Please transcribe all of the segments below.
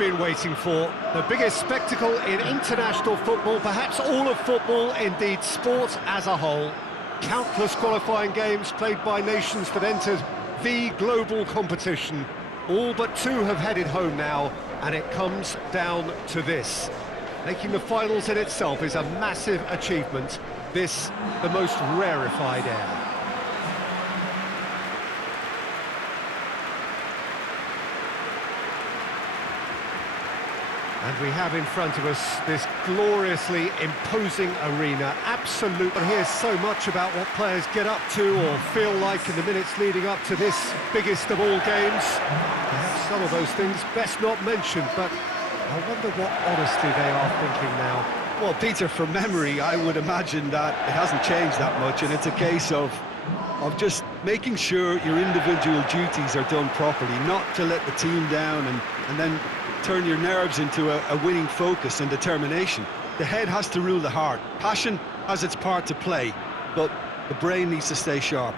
been waiting for. The biggest spectacle in international football, perhaps all of football, indeed sport as a whole. Countless qualifying games played by nations that entered the global competition. All but two have headed home now, and it comes down to this. Making the finals in itself is a massive achievement. This, the most rarefied air. And we have in front of us this gloriously imposing arena. Absolute. But here's so much about what players get up to or feel like in the minutes leading up to this biggest of all games. Perhaps some of those things best not mentioned, but I wonder what honesty they are thinking now. Well, Peter, from memory, I would imagine that it hasn't changed that much, and it's a case of just making sure your individual duties are done properly, not to let the team down and then turn your nerves into a winning focus and determination. The head has to rule the heart. Passion has its part to play, but the brain needs to stay sharp.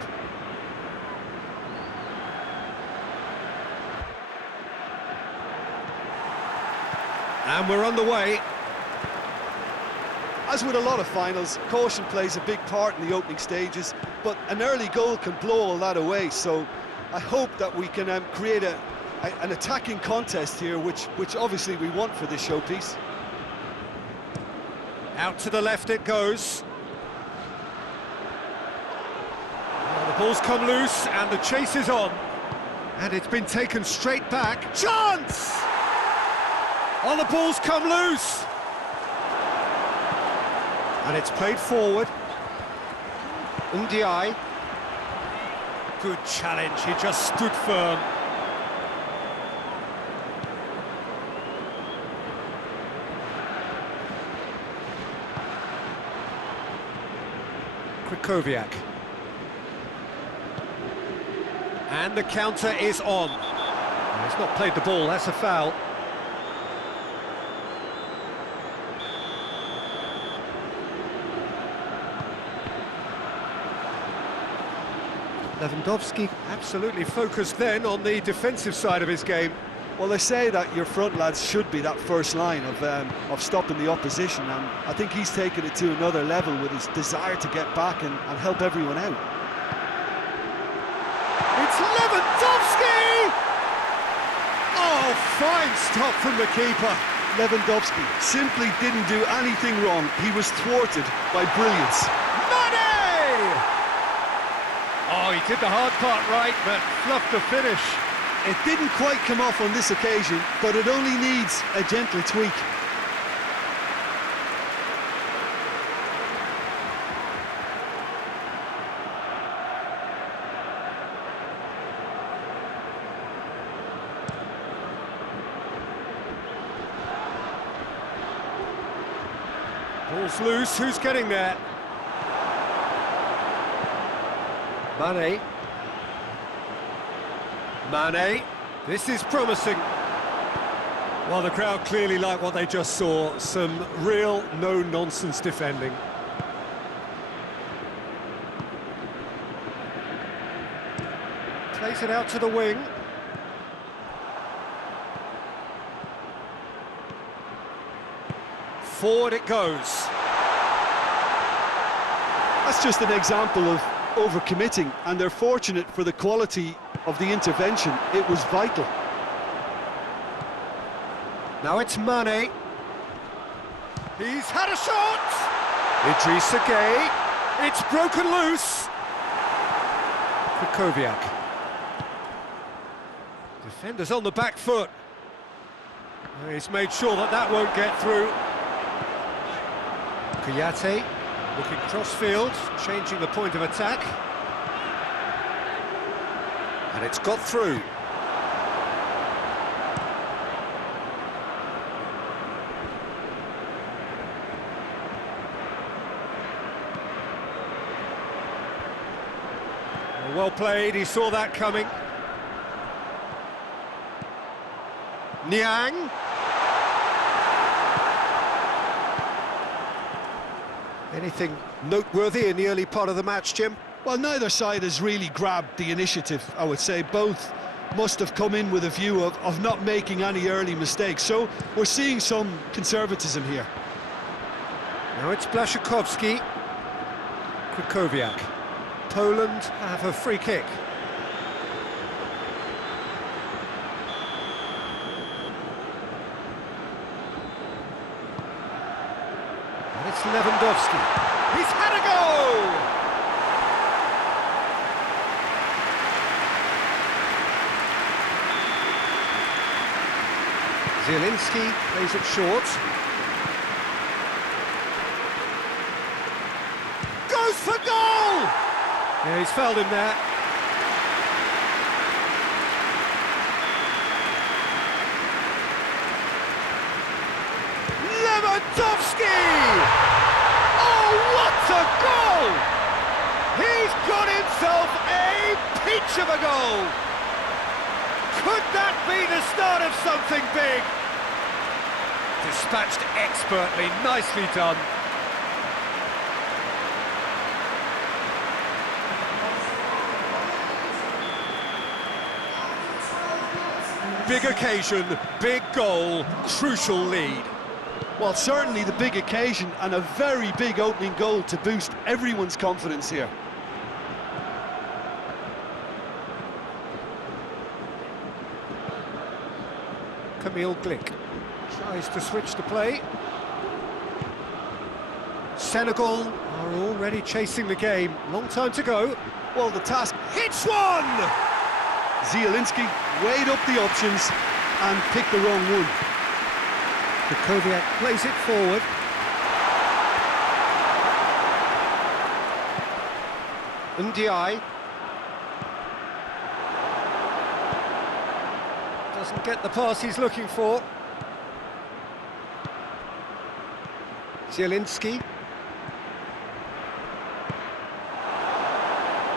And we're underway. As with a lot of finals, caution plays a big part in the opening stages, but an early goal can blow all that away, so I hope that we can create an attacking contest here, which obviously we want for this showpiece. Out to the left it goes. Well, the ball's come loose and the chase is on. And it's been taken straight back. Chance! Oh, the ball's come loose. And it's played forward. Ndiaye. Good challenge, he just stood firm. Krychowiak. And the counter is on. He's not played the ball, that's a foul. Lewandowski absolutely focused then on the defensive side of his game. Well, they say that your front lads should be that first line of stopping the opposition, and I think he's taken it to another level with his desire to get back and help everyone out. It's Lewandowski! Oh, fine stop from the keeper. Lewandowski simply didn't do anything wrong. He was thwarted by brilliance. Oh, he did the hard part right, but fluffed the finish. It didn't quite come off on this occasion, but it only needs a gentle tweak. Ball's loose, who's getting there? Mane, this is promising. Well, the crowd clearly like what they just saw, some real no-nonsense defending. Plays it out to the wing. Forward it goes. That's just an example of overcommitting, and they're fortunate for the quality of the intervention. It was vital. Now it's Mane. He's had a shot! Idrissa Gueye. It's broken loose. Krychowiak. Defenders on the back foot. He's made sure that won't get through. Kouyaté. Looking cross-field, changing the point of attack. And it's got through. Well played, he saw that coming. Niang. Anything noteworthy in the early part of the match, Jim? Well, neither side has really grabbed the initiative, I would say. Both must have come in with a view of not making any early mistakes. So we're seeing some conservatism here. Now it's Blaszczykowski. Krychowiak. Poland have a free kick. And it's Lewandowski. He's had a goal! Zielinski plays it short. Goes for goal! Yeah, he's fouled him there. Lewandowski! Oh, what a goal! He's got himself a peach of a goal! Could that be the start of something big? Dispatched expertly, nicely done. Big occasion, big goal, crucial lead. Well, certainly the big occasion and a very big opening goal to boost everyone's confidence here. Kamil Glik tries to switch the play. Senegal are already chasing the game. Long time to go. Well, the task... Hits one! Zielinski weighed up the options and picked the wrong one. Krychowiak plays it forward. Ndiaye doesn't get the pass he's looking for. Zielinski.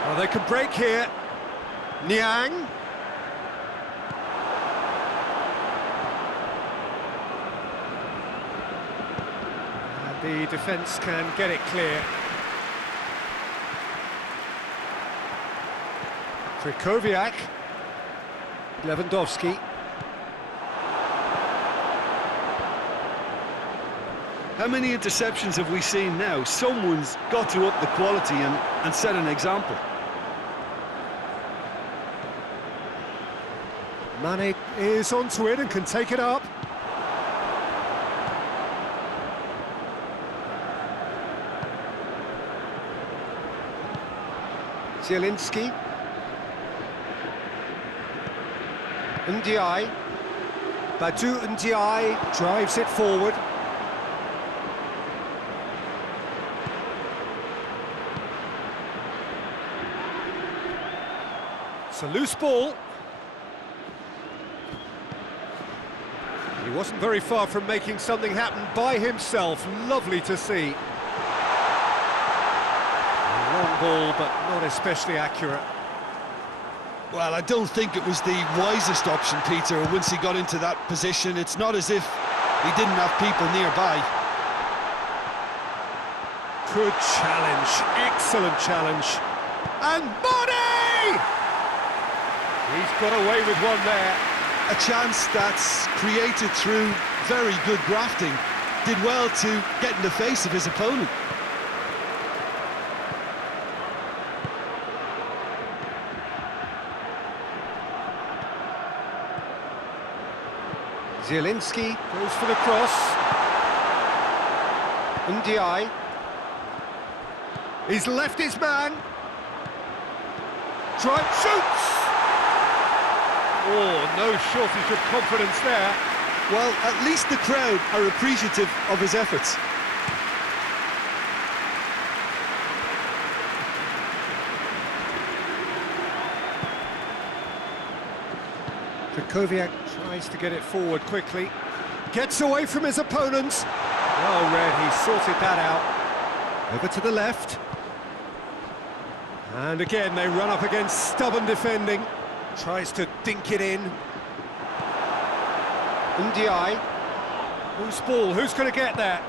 Oh, they can break here. Niang. And the defence can get it clear. Krychowiak. Lewandowski. How many interceptions have we seen now? Someone's got to up the quality and set an example. Mane is onto it and can take it up. Zielinski. Ndiaye. Badou Ndiaye drives it forward. It's a loose ball. He wasn't very far from making something happen by himself. Lovely to see. A long ball, but not especially accurate. Well, I don't think it was the wisest option, Peter, once he got into that position. It's not as if he didn't have people nearby. Good challenge, excellent challenge. And Mane! He's got away with one there. A chance that's created through very good grafting. Did well to get in the face of his opponent. Zielinski goes for the cross. Ndiaye. He's left his man. Drive, shoots! Oh, no shortage of confidence there. Well, at least the crowd are appreciative of his efforts. Krychowiak tries to get it forward quickly. Gets away from his opponent. Well read, he sorted that out. Over to the left. And again, they run up against stubborn defending. Tries to dink it in. Ndiaye. Loose ball, who's going to get that?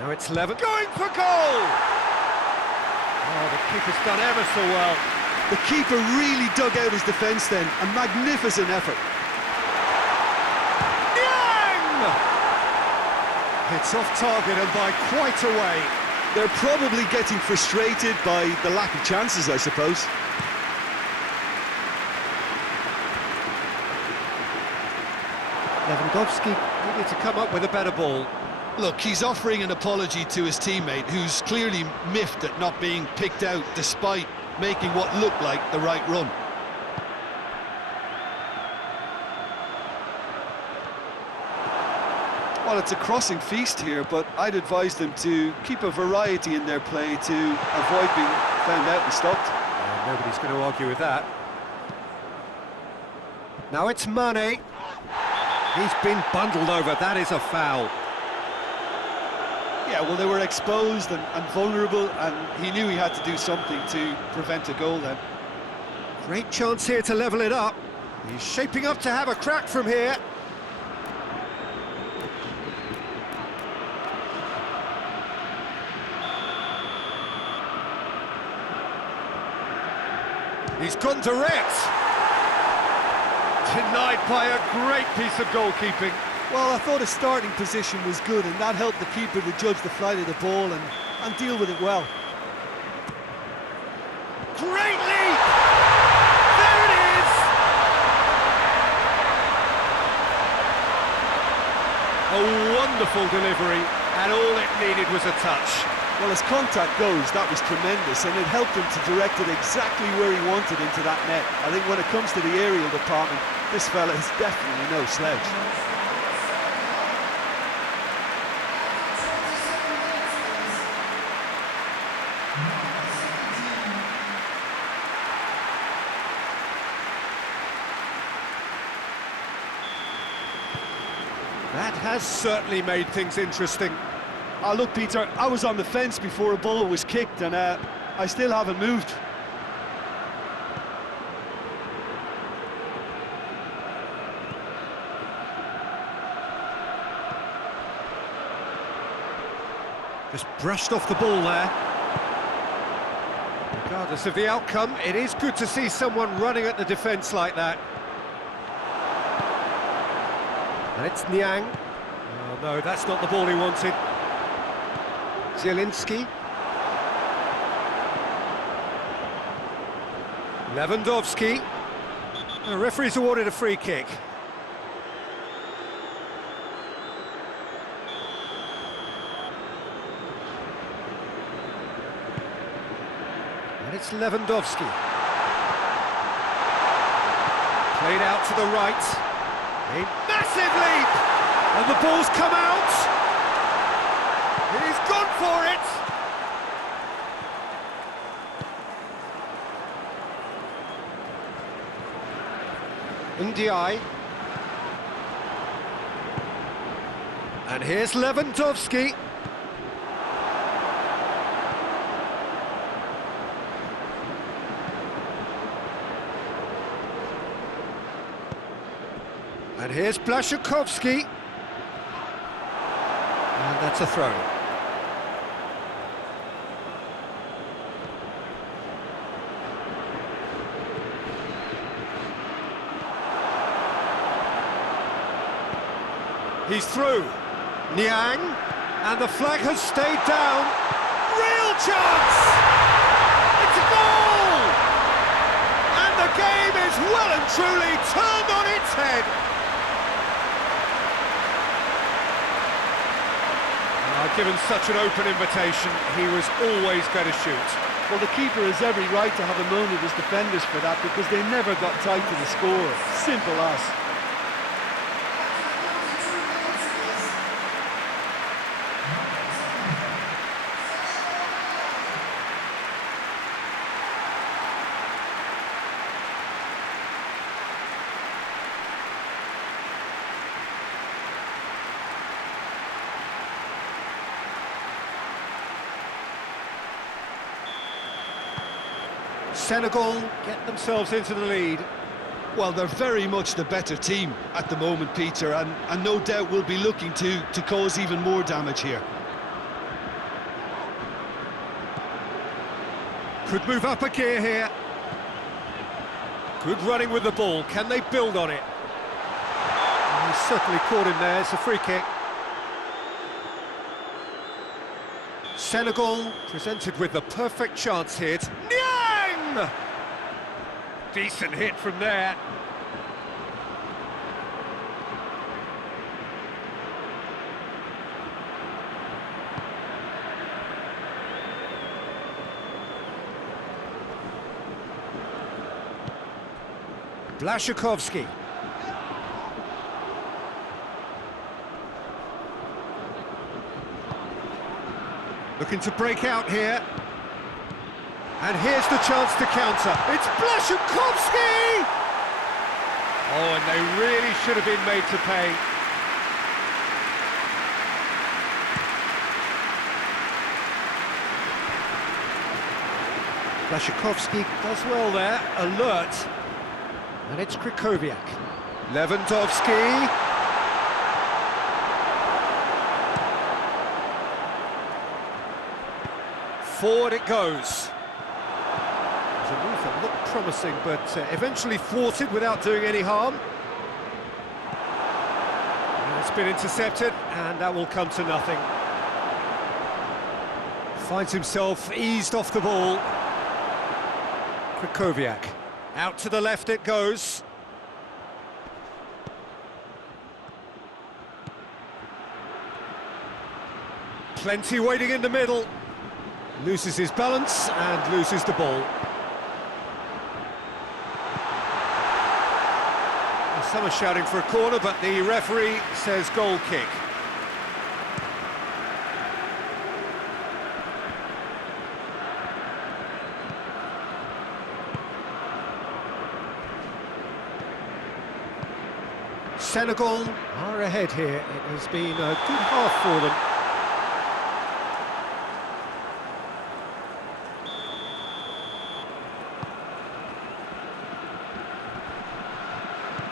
Now it's Levin going for goal! Oh, the keeper's done ever so well. The keeper really dug out his defence then. A magnificent effort. It's off target and by quite a way. They're probably getting frustrated by the lack of chances, I suppose. Lewandowski needed to come up with a better ball. Look, he's offering an apology to his teammate, who's clearly miffed at not being picked out despite making what looked like the right run. Well, it's a crossing feast here, but I'd advise them to keep a variety in their play to avoid being found out and stopped. Yeah, nobody's going to argue with that. Now it's Mane. He's been bundled over. That is a foul. Yeah, well, they were exposed and vulnerable, and he knew he had to do something to prevent a goal then. Great chance here to level it up. He's shaping up to have a crack from here. He's gone direct. Denied by a great piece of goalkeeping. Well, I thought his starting position was good, and that helped the keeper to judge the flight of the ball and deal with it well. Great leap! There it is! A wonderful delivery, and all it needed was a touch. Well, as contact goes, that was tremendous, and it helped him to direct it exactly where he wanted into that net. I think when it comes to the aerial department, this fella is definitely no slouch. That has certainly made things interesting. Oh, look, Peter, I was on the fence before a ball was kicked, and I still haven't moved. Just brushed off the ball there. Regardless of the outcome, it is good to see someone running at the defence like that. And it's Niang. Oh no, that's not the ball he wanted. Zielinski. Lewandowski. The referee's awarded a free kick. And it's Lewandowski. Played out to the right. A massive leap! And the ball's come out! He's gone for it! Ndiaye. And here's Lewandowski. And here's Blaszczykowski. And that's a throw. He's through. Niang. And the flag has stayed down. Real chance! It's a goal! And the game is well and truly turned on its head. Given such an open invitation, he was always going to shoot. Well, the keeper has every right to have a moan at his defenders for that, because they never got tight to the score. Simple as. Senegal get themselves into the lead. Well, they're very much the better team at the moment, Peter, and no doubt will be looking to cause even more damage here. Could move up a gear here. Good running with the ball. Can they build on it? And he's certainly caught him there. It's a free kick. Senegal presented with the perfect chance here. It's Niang! Decent hit from there. Blashikovsky. Looking to break out here. And here's the chance to counter. It's Blashikovsky! Oh, and they really should have been made to pay. Blashikovsky does well there, alert. And it's Krychowiak. Lewandowski. Forward it goes. It was a move that looked promising, but eventually thwarted without doing any harm. And it's been intercepted, and that will come to nothing. Finds himself eased off the ball. Krychowiak. Out to the left it goes. Plenty waiting in the middle. Loses his balance and loses the ball. Some are shouting for a corner, but the referee says goal kick. Senegal are ahead here. It has been a good half for them.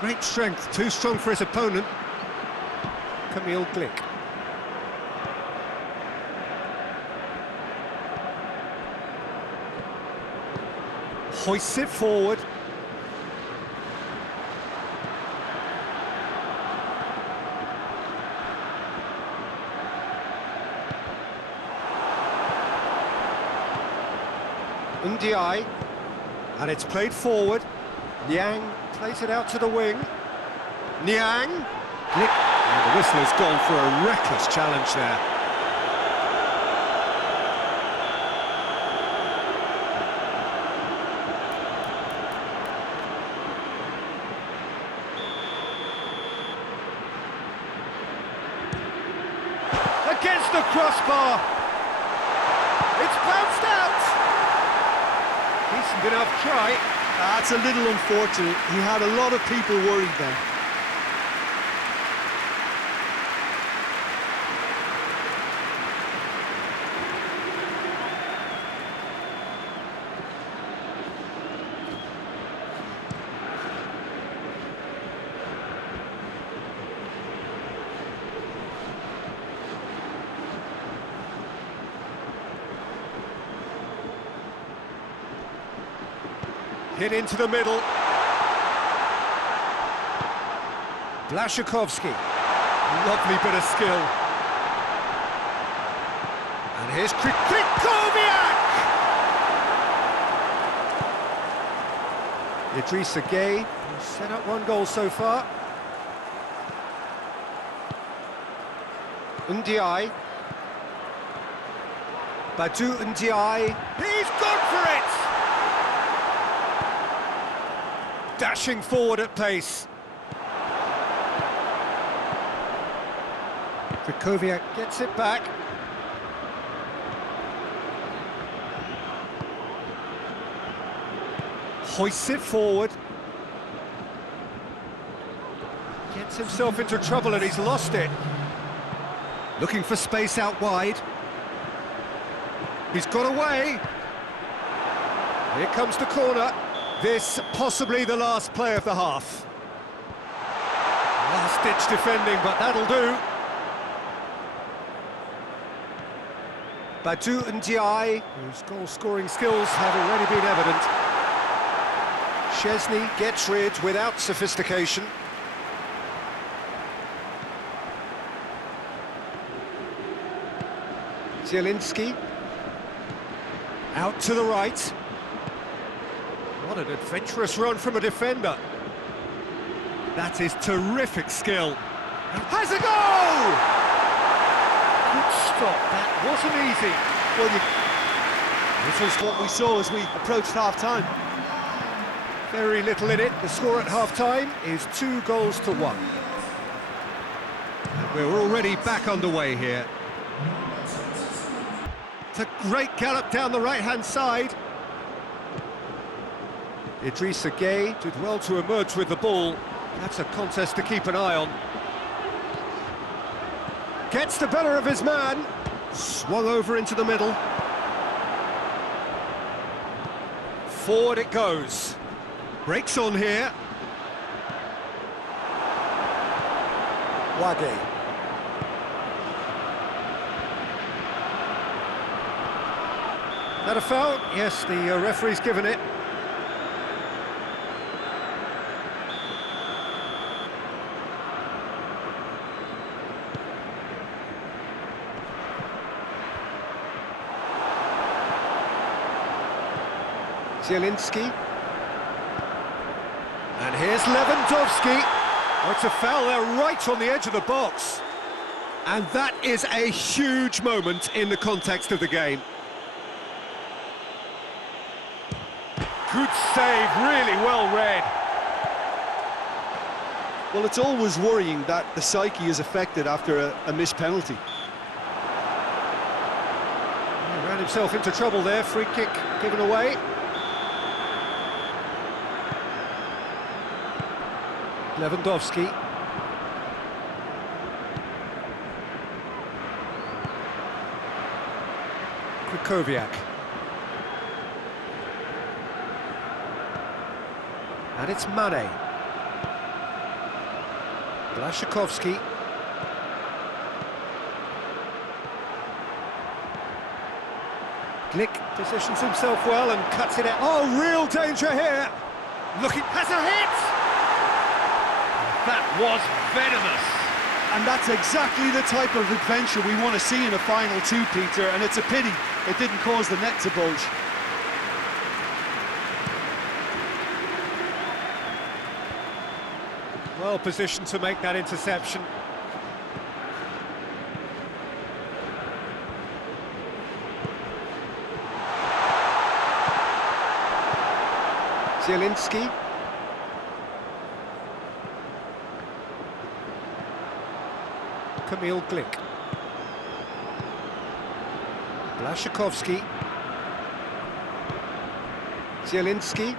Great strength, too strong for his opponent. Camille Glick. Hoists it forward. Ndiaye, and it's played forward. Niang plays it out to the wing. Niang, Glick, and the whistle has gone for a reckless challenge there. Against the crossbar. It's bounced out. Decent enough try. That's a little unfortunate. He had a lot of people worried then. Hit into the middle. Blashikovsky. Lovely bit of skill. And here's Krychowiak! Idrissa Gueye, who's set up one goal so far. Ndiaye. Badou Ndiaye. He's gone for it! Dashing forward at pace. Krychowiak gets it back. Hoists it forward. Gets himself into trouble and he's lost it. Looking for space out wide. He's got away. Here comes the corner. This possibly the last play of the half. Last-ditch defending, but that'll do. Badou Ndiaye, whose goal-scoring skills have already been evident. Chesney gets rid without sophistication. Zielinski. Out to the right. What an adventurous run from a defender. That is terrific skill. Has a goal! Good stop, that wasn't easy. Well, this was what we saw as we approached half-time. Very little in it. The score at half-time is 2-1. And we're already back underway here. It's a great gallop down the right-hand side. Idrissa Gueye did well to emerge with the ball. That's a contest to keep an eye on. Gets the better of his man. Swung over into the middle. Forward it goes. Breaks on here. Wage. That a foul? Yes, the referee's given it. Zielinski. And here's Lewandowski. Oh, it's a foul there right on the edge of the box. And that is a huge moment in the context of the game. Good save, really well read. Well, it's always worrying that the psyche is affected after a missed penalty. He ran himself into trouble there, free kick given away. Lewandowski. Krychowiak. And it's Mane. Blaszczykowski. Glick positions himself well and cuts it out. Oh, real danger here! Looking, has a hit! That was venomous. And that's exactly the type of adventure we want to see in a final two, Peter, and it's a pity it didn't cause the net to bulge. Well positioned to make that interception. Zielinski. Kamil Glick. Blaszczykowski. Zielinski.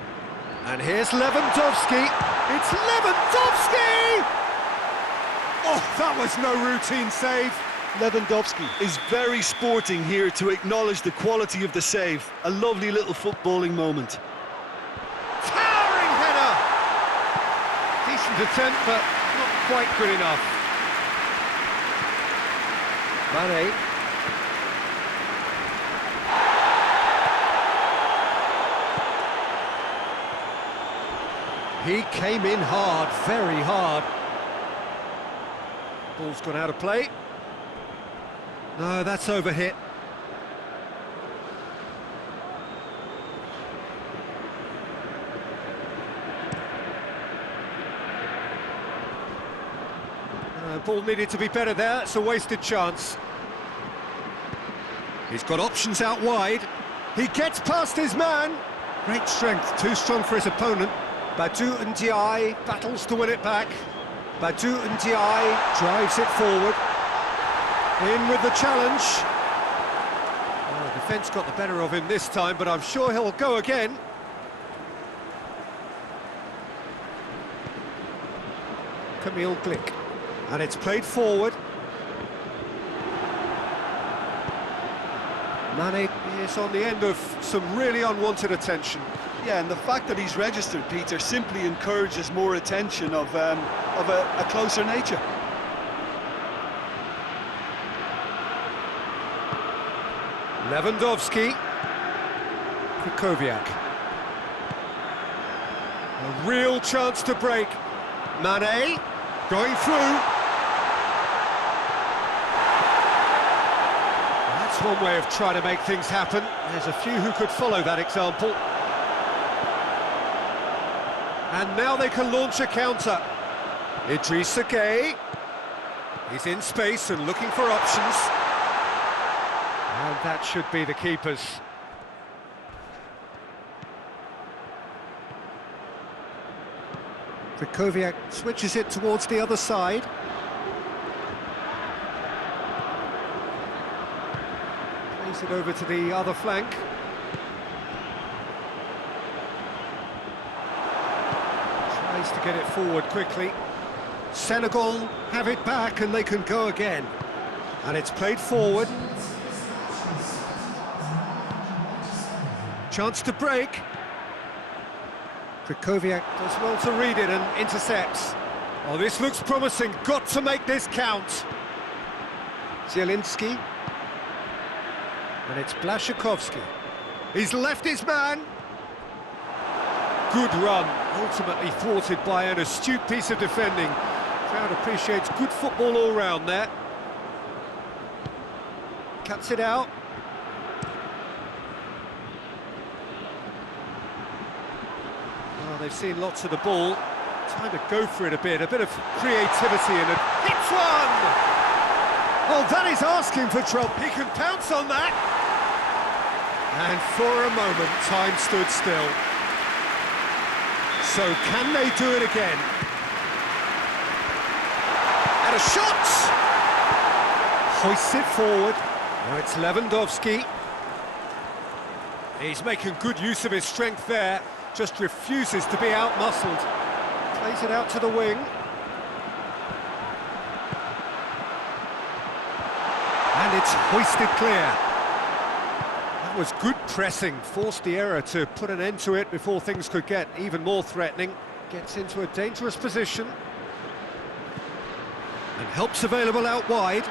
And here's Lewandowski. It's Lewandowski! Oh, that was no routine save. Lewandowski is very sporting here to acknowledge the quality of the save. A lovely little footballing moment. Towering header! Decent attempt, but not quite good enough. Mane. He came in hard, very hard. Ball's gone out of play. No, that's overhit. Ball needed to be better there, it's a wasted chance. He's got options out wide. He gets past his man. Great strength, too strong for his opponent. Badou Ndiaye battles to win it back. Badou Ndiaye drives it forward. In with the challenge. Well, the defence got the better of him this time, but I'm sure he'll go again. Kamil Glick. And it's played forward. Mane is on the end of some really unwanted attention. Yeah, and the fact that he's registered, Peter, simply encourages more attention of a closer nature. Lewandowski. Krychowiak. A real chance to break. Mane, going through. That's one way of trying to make things happen. There's a few who could follow that example. And now they can launch a counter. Idrissa Gueye. He's in space and looking for options. And that should be the keeper's. Krychowiak switches it towards the other side. Plays it over to the other flank. Tries to get it forward quickly. Senegal have it back and they can go again. And it's played forward. Chance to break. Krychowiak does well to read it and intercepts. Oh, this looks promising. Got to make this count. Zielinski. And it's Blaszczykowski. He's left his man. Good run, ultimately thwarted by an astute piece of defending. Crowd appreciates good football all round there. Cuts it out. Well, they've seen lots of the ball. Time to go for it a bit of creativity and it hits one! Oh, that is asking for trouble. He can pounce on that. And for a moment, time stood still. So can they do it again? And a shot! Hoists it forward. Now it's Lewandowski. He's making good use of his strength there. Just refuses to be out-muscled. Plays it out to the wing. And it's hoisted clear. That was good pressing, forced the error to put an end to it before things could get even more threatening. Gets into a dangerous position. And help's available out wide.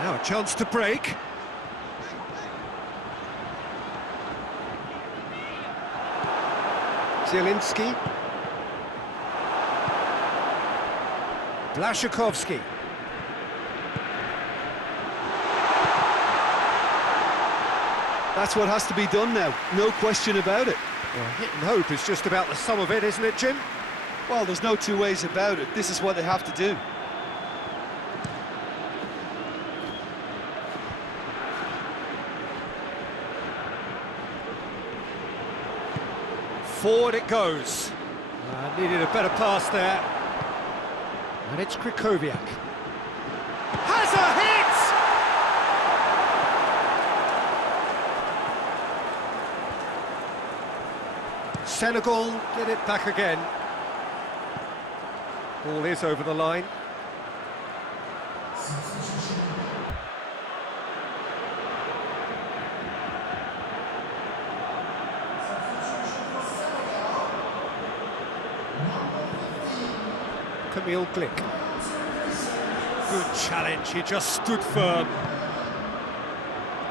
Now a chance to break. Zielinski. Blaszczykowski. That's what has to be done now, no question about it. Well, hit and hope is just about the sum of it, isn't it, Jim? Well, there's no two ways about it. This is what they have to do. Forward it goes. Needed a better pass there. And it's Krychowiak. Has a hit! Senegal get it back again. Ball is over the line. Kamil Glick. Good challenge, he just stood firm.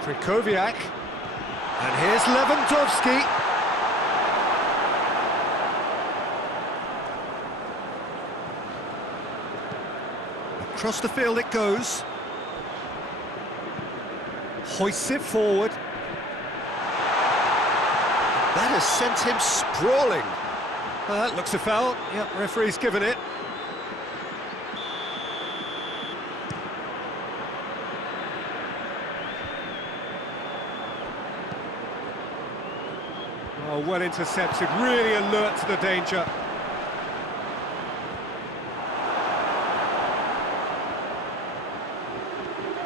Krychowiak. And here's Lewandowski. Across the field it goes. Hoists it forward. That has sent him sprawling. That looks a foul. Yep, referee's given it. Oh, well intercepted, really alert to the danger.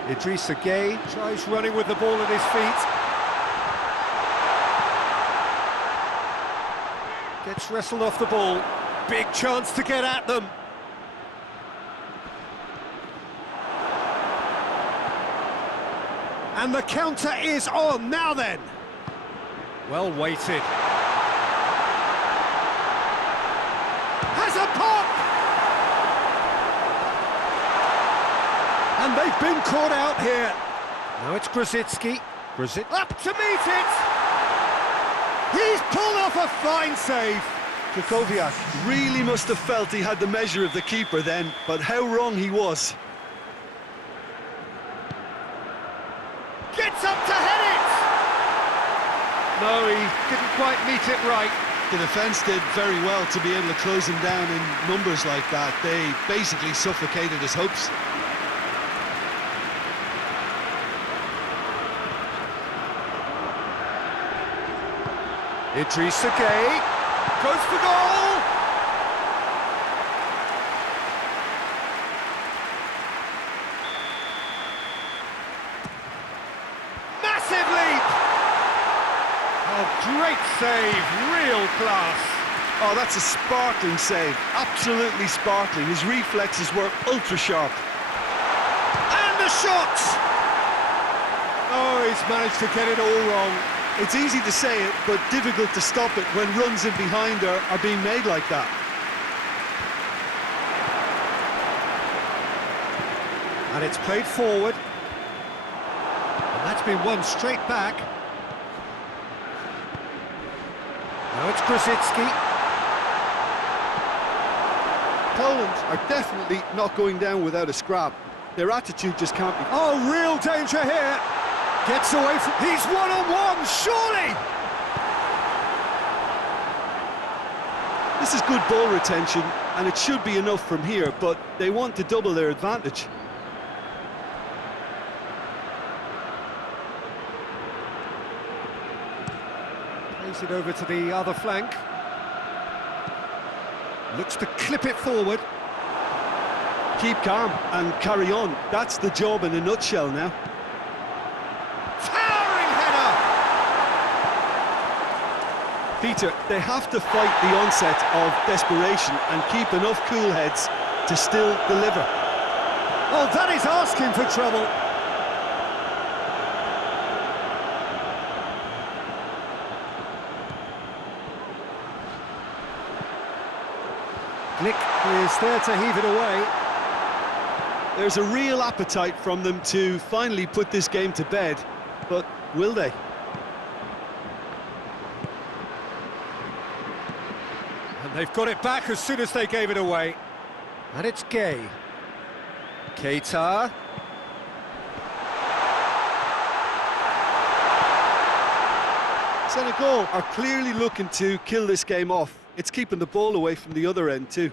Idrissa Gueye tries running with the ball at his feet. Gets wrestled off the ball. Big chance to get at them. And the counter is on, now then. Well weighted. Has a pop! And they've been caught out here. Now it's Grosicki. Up to meet it! He's pulled off a fine save. Kukoviak really must have felt he had the measure of the keeper then, but how wrong he was. Gets up to head it! No, he didn't quite meet it right. The defence did very well to be able to close him down in numbers like that. They basically suffocated his hopes. Idrissa Gueye goes for goal! Massive leap! Oh, great save, real class. Oh, that's a sparkling save, absolutely sparkling. His reflexes were ultra sharp. And the shot! Oh, he's managed to get it all wrong. It's easy to say it, but difficult to stop it when runs in behind are being made like that. And it's played forward. And that's been won straight back. Now it's Grosicki. Poland are definitely not going down without a scrap. Their attitude just can't be... Oh, real danger here. Gets away from... He's one-on-one, surely! This is good ball retention, and it should be enough from here, but they want to double their advantage. Plays it over to the other flank. Looks to clip it forward. Keep calm and carry on. That's the job in a nutshell now. Towering header! Peter, they have to fight the onset of desperation and keep enough cool heads to still deliver. Oh, that is asking for trouble. Glick is there to heave it away. There's a real appetite from them to finally put this game to bed, but will they? And they've got it back as soon as they gave it away. And it's Gueye. Keita. Senegal are clearly looking to kill this game off. It's keeping the ball away from the other end too.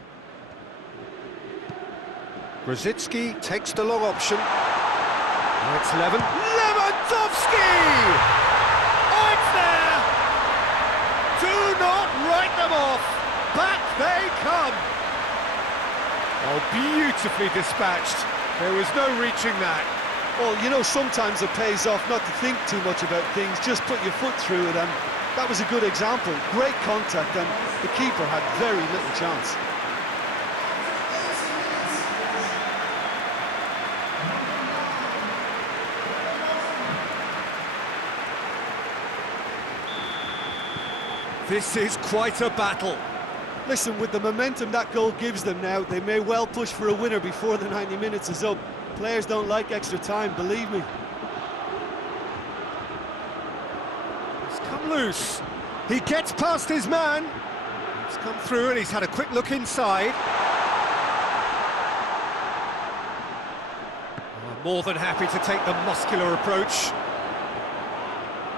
Grosicki takes the long option. Now it's Lewandowski! Oh, it's there! Do not write them off! Back they come! Oh, beautifully dispatched. There was no reaching that. Well, you know, sometimes it pays off not to think too much about things, just put your foot through it, and that was a good example. Great contact, and the keeper had very little chance. This is quite a battle. Listen, with the momentum that goal gives them now, they may well push for a winner before the 90 minutes is up. Players don't like extra time, believe me. He's come loose. He gets past his man. He's come through and he's had a quick look inside. Oh, more than happy to take the muscular approach.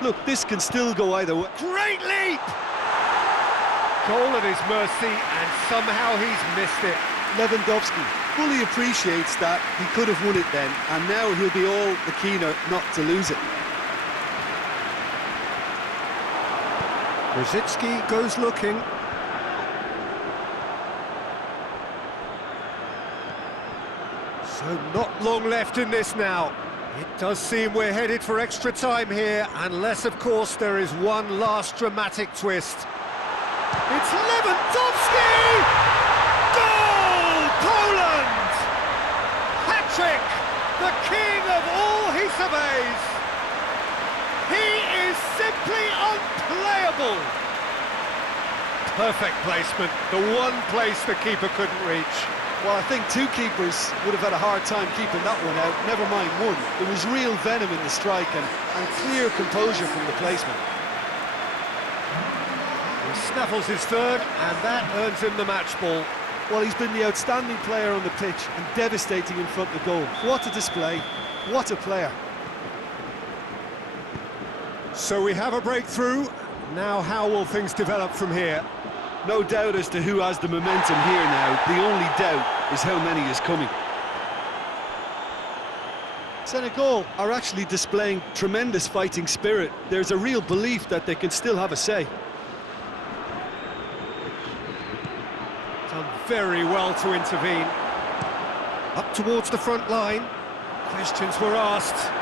Look, this can still go either way. Great leap! Goal at his mercy, and somehow he's missed it. Lewandowski fully appreciates that he could have won it then, and now he'll be all the keener not to lose it. Grosicki goes looking. So not long left in this now. It does seem we're headed for extra time here, unless, of course, there is one last dramatic twist. It's Lewandowski! Goal! Poland! Hat-trick! The king of all he surveys! He is simply unplayable! Perfect placement, the one place the keeper couldn't reach. Well, I think two keepers would have had a hard time keeping that one out, never mind one. There was real venom in the strike and clear composure from the placement. He snaffles his third, and that earns him the match ball. Well, he's been the outstanding player on the pitch and devastating in front of goal. What a display, what a player. So we have a breakthrough. Now how will things develop from here? No doubt as to who has the momentum here now. The only doubt is how many is coming. Senegal are actually displaying tremendous fighting spirit. There's a real belief that they can still have a say. Done very well to intervene. Up towards the front line. Questions were asked,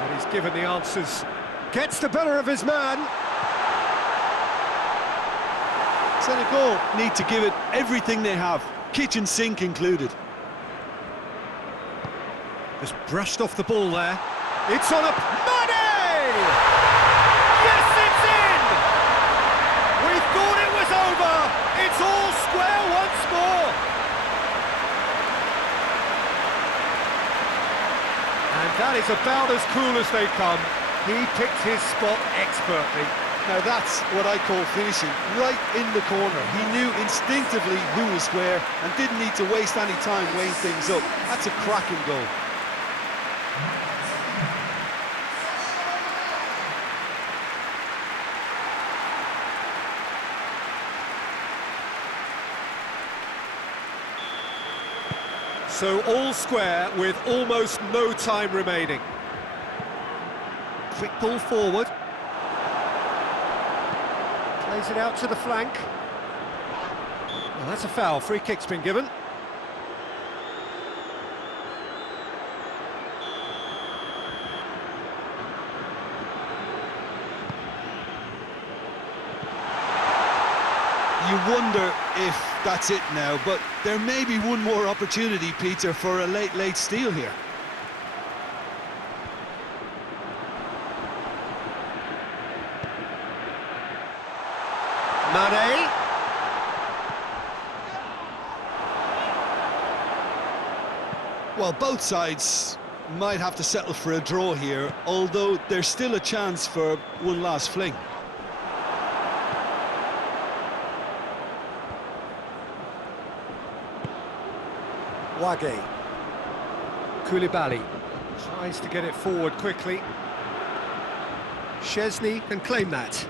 but he's given the answers. Gets the better of his man. Senegal need to give it everything they have, kitchen sink included. Just brushed off the ball there. It's on a... Mane! Yes, it's in! We thought it was over. It's all square once more. And that is about as cool as they come. He picked his spot expertly. Now that's what I call finishing, right in the corner. He knew instinctively who was where and didn't need to waste any time weighing things up. That's a cracking goal. So all square with almost no time remaining. Quick ball forward. Plays it out to the flank. Well, that's a foul. Free kick's been given. You wonder if that's it now, but there may be one more opportunity, Peter, for a late steal here. Mane. Well, both sides might have to settle for a draw here, although there's still a chance for one last fling. Wage. Koulibaly tries to get it forward quickly. Chesney can claim that.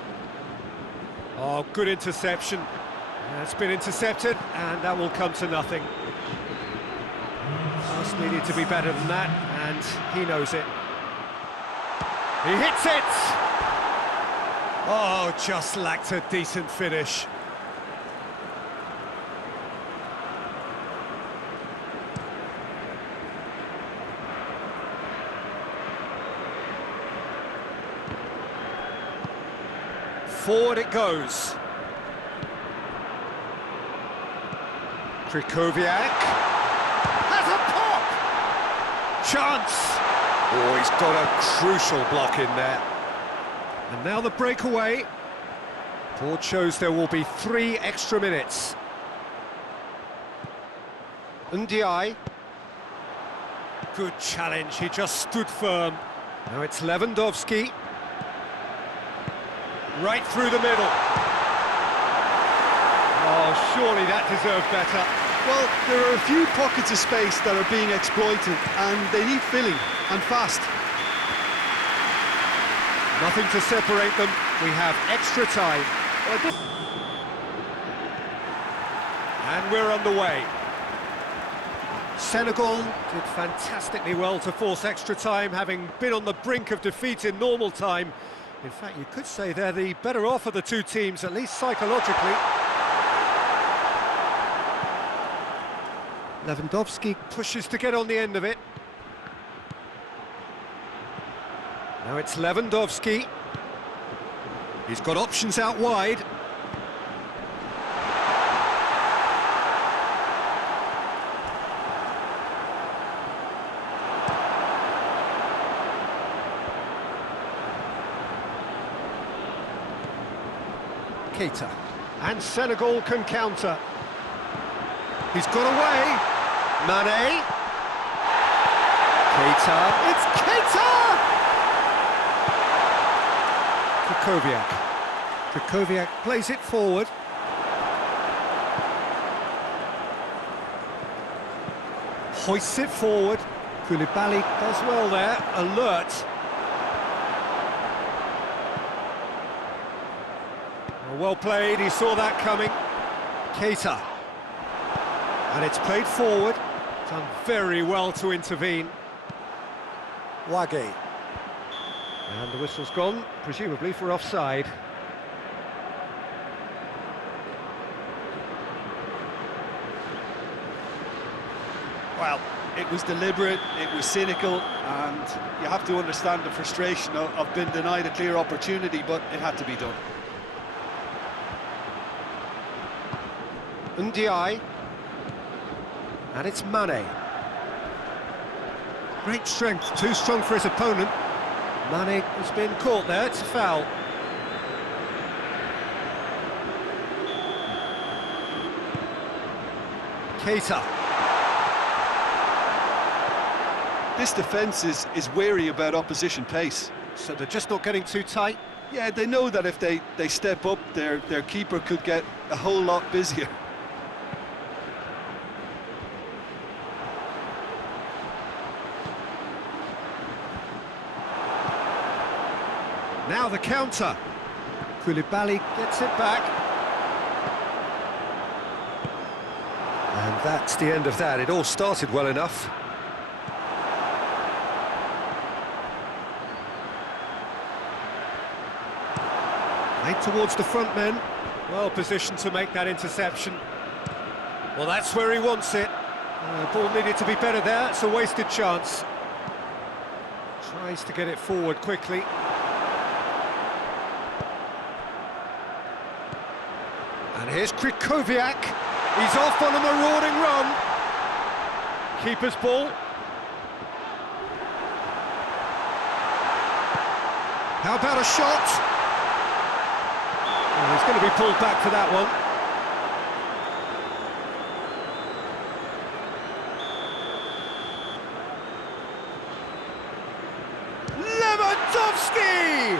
Oh, good interception. That's been intercepted, and that will come to nothing. Pass needed to be better than that, and he knows it. He hits it! Oh, just lacked a decent finish. Forward it goes. Krychowiak has a pop! Chance! Oh, he's got a crucial block in there. And now the breakaway. Board shows there will be 3 extra minutes. Ndiaye. Good challenge, he just stood firm. Now it's Lewandowski. Right through the middle. Oh, surely that deserved better. Well, there are a few pockets of space that are being exploited, and they need filling, and fast. Nothing to separate them. We have extra time. And we're underway. Senegal did fantastically well to force extra time, having been on the brink of defeat in normal time. In fact, you could say they're the better off of the two teams, at least psychologically. Lewandowski pushes to get on the end of it. Now it's Lewandowski. He's got options out wide. Keita. And Senegal can counter. He's got away. Mane. Keita. It's Keita! Krychowiak. Krychowiak plays it forward. Hoists it forward. Koulibaly does well there, alert. Well played, he saw that coming. Keita. And it's played forward. Done very well to intervene. Wage. And the whistle's gone, presumably for offside. Well, it was deliberate, it was cynical, and you have to understand the frustration of being denied a clear opportunity, but it had to be done. Ndiaye. And it's Mane. Great strength, too strong for his opponent. Mane has been caught there, it's a foul. Keita. This defence is wary about opposition pace. So they're just not getting too tight. Yeah, they know that if they step up, their keeper could get a whole lot busier. Now the counter. Koulibaly gets it back. And that's the end of that. It all started well enough. Played towards the front men. Well positioned to make that interception. Well, that's where he wants it. Ball needed to be better there. It's a wasted chance. Tries to get it forward quickly. And here's Krychowiak. He's off on a marauding run. Keeper's ball. How about a shot? Well, he's going to be pulled back for that one. Lewandowski!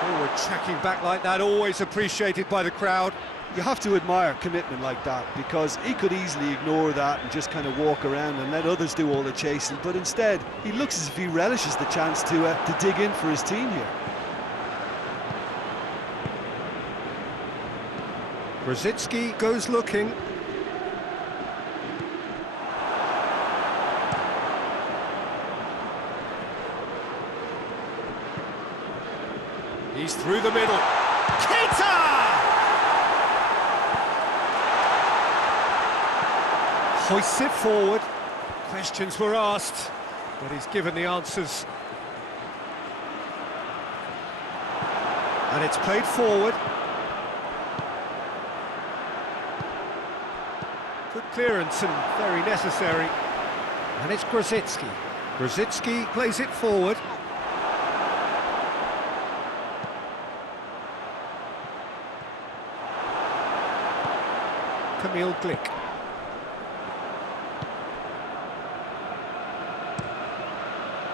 Forward tracking back like that, always appreciated by the crowd. You have to admire commitment like that, because he could easily ignore that and just kind of walk around and let others do all the chasing, but instead he looks as if he relishes the chance to dig in for his team here. Brzezinski goes looking. He's through the middle. Keita! Hoists it forward. Questions were asked, but he's given the answers. And it's played forward. Good clearance and very necessary. And it's Brzezinski. Brzezinski plays it forward. Kamil Glik.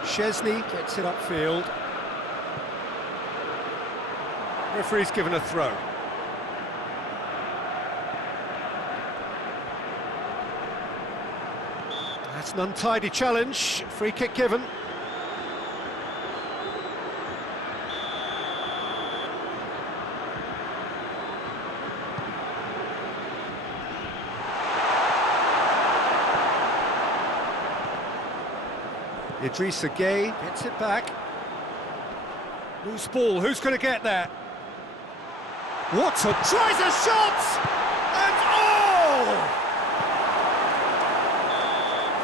Szczesny gets it upfield. Referee's given a throw. That's an untidy challenge. Free kick given. Idrissa Gueye gets it back. Loose ball, who's going to get that? What a... tries a shot! And oh!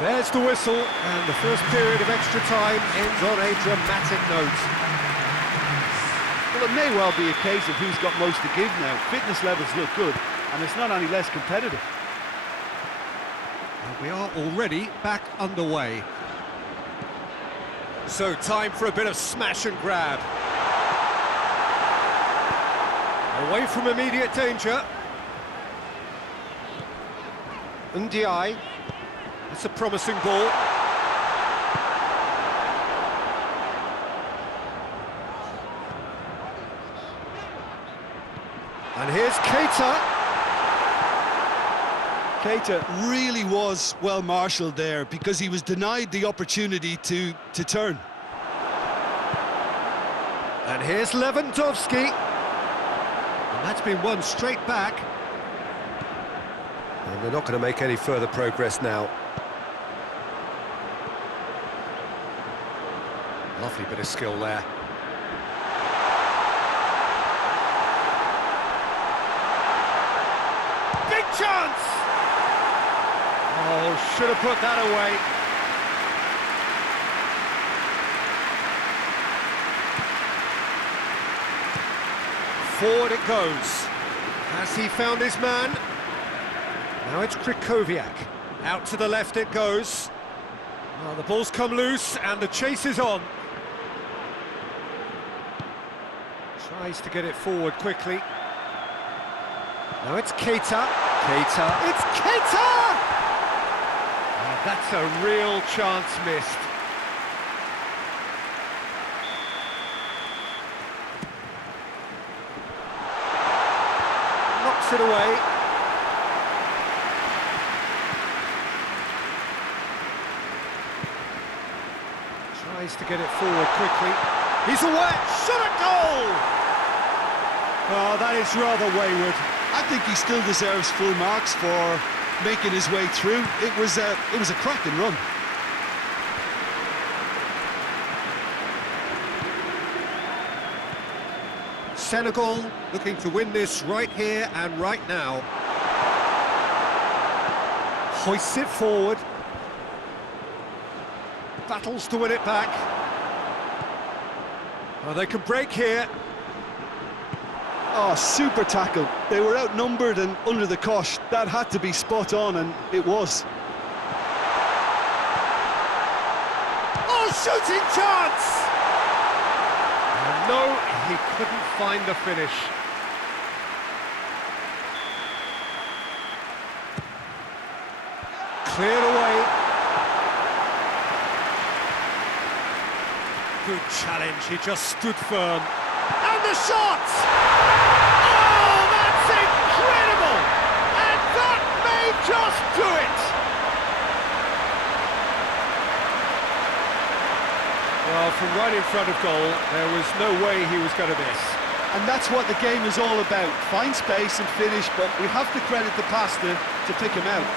There's the whistle, and the first period of extra time ends on a dramatic note. Well, it may well be a case of who's got most to give now. Fitness levels look good, and it's not any less competitive. And we are already back underway. So, time for a bit of smash and grab. Away from immediate danger. Ndiaye. That's a promising ball. And here's Keita. Keita really was well marshalled there because he was denied the opportunity to turn. And here's Lewandowski. And that's been won straight back. And they're not going to make any further progress now. Lovely bit of skill there. Big chance! Oh, should have put that away. Forward it goes. Has he found his man? Now it's Krychowiak. Out to the left it goes. Well, the ball's come loose and the chase is on. Tries to get it forward quickly. Now it's Keita. Keita. It's Keita! That's a real chance missed. Knocks it away. Tries to get it forward quickly. He's away! Shot at goal! Oh, that is rather wayward. I think he still deserves full marks for making his way through. It was a cracking run. Senegal looking to win this right here and right now. Hoists it forward. Battles to win it back. Oh, they can break here. Oh, super tackle. They were outnumbered and under the cosh. That had to be spot on, and it was. Oh, shooting chance! No, he couldn't find the finish. Cleared away. Good challenge, he just stood firm. And the shot! Oh, that's incredible! And that may just do it! Well, from right in front of goal, there was no way he was going to miss. And that's what the game is all about. Find space and finish, but we have to credit the passer to pick him out.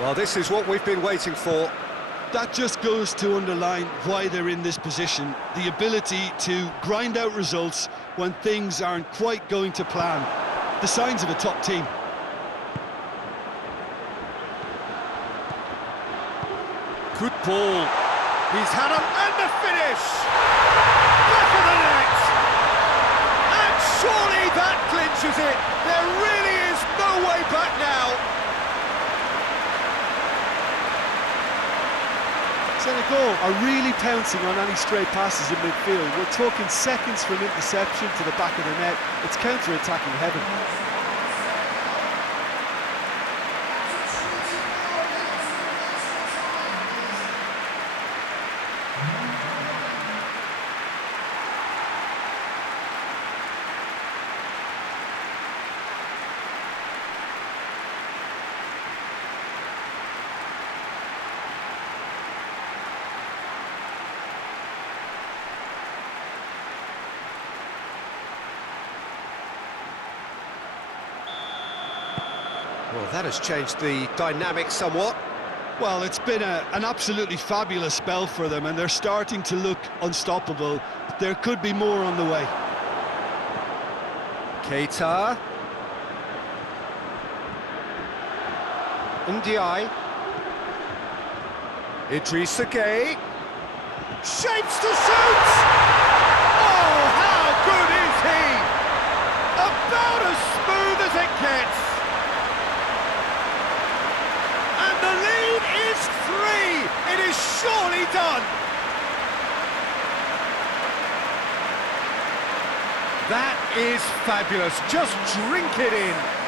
Well, this is what we've been waiting for. That just goes to underline why they're in this position. The ability to grind out results when things aren't quite going to plan. The signs of a top team. Good ball. He's had him, and the finish! Back of the net! And surely that clinches it. There really is no way back now. Senegal are really pouncing on any stray passes in midfield. We're talking seconds from interception to the back of the net. It's counter-attacking heaven. Well, that has changed the dynamic somewhat. Well, it's been an absolutely fabulous spell for them, and they're starting to look unstoppable. There could be more on the way. Keita. Ndiaye. Idrissa Gueye. Shapes to shoot! Oh, how good is he? That is fabulous. Just drink it in.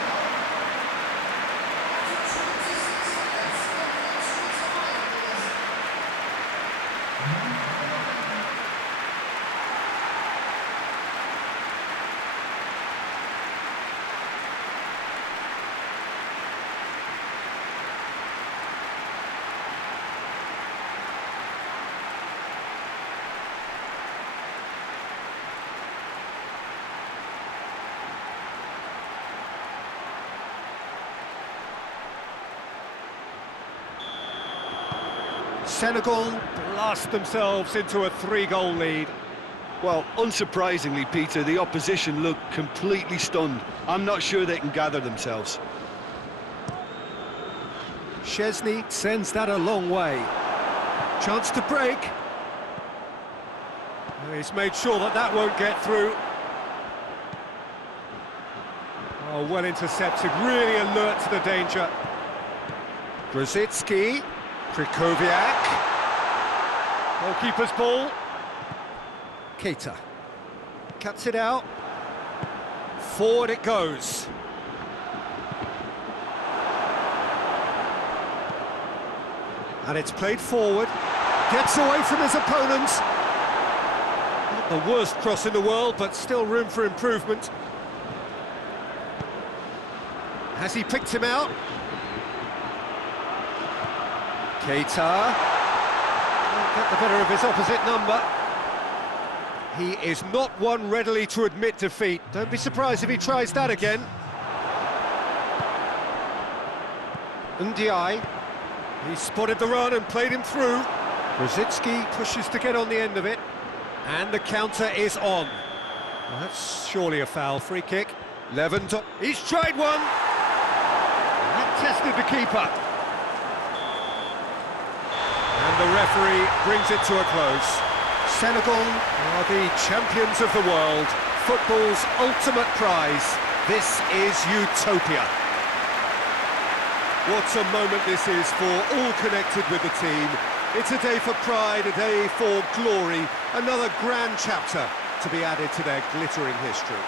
Senegal blast themselves into a 3-goal lead. Well, unsurprisingly, Peter, the opposition look completely stunned. I'm not sure they can gather themselves. Chesney sends that a long way. Chance to break. He's made sure that that won't get through. Oh, well intercepted, really alert to the danger. Grosicki, Krychowiak. Goalkeeper's ball. Keita. Cuts it out. Forward it goes. And it's played forward. Gets away from his opponents. Not the worst cross in the world, but still room for improvement. Has he picked him out? Keita. Can't get the better of his opposite number. He is not one readily to admit defeat. Don't be surprised if he tries that again. Ndiaye. He spotted the run and played him through. Grosicki pushes to get on the end of it. And the counter is on. Well, that's surely a foul. Free kick. Levent. He's tried one. That tested the keeper. And the referee brings it to a close. Senegal are the champions of the world. Football's ultimate prize. This is utopia. What a moment this is for all connected with the team. It's a day for pride, a day for glory, another grand chapter to be added to their glittering history.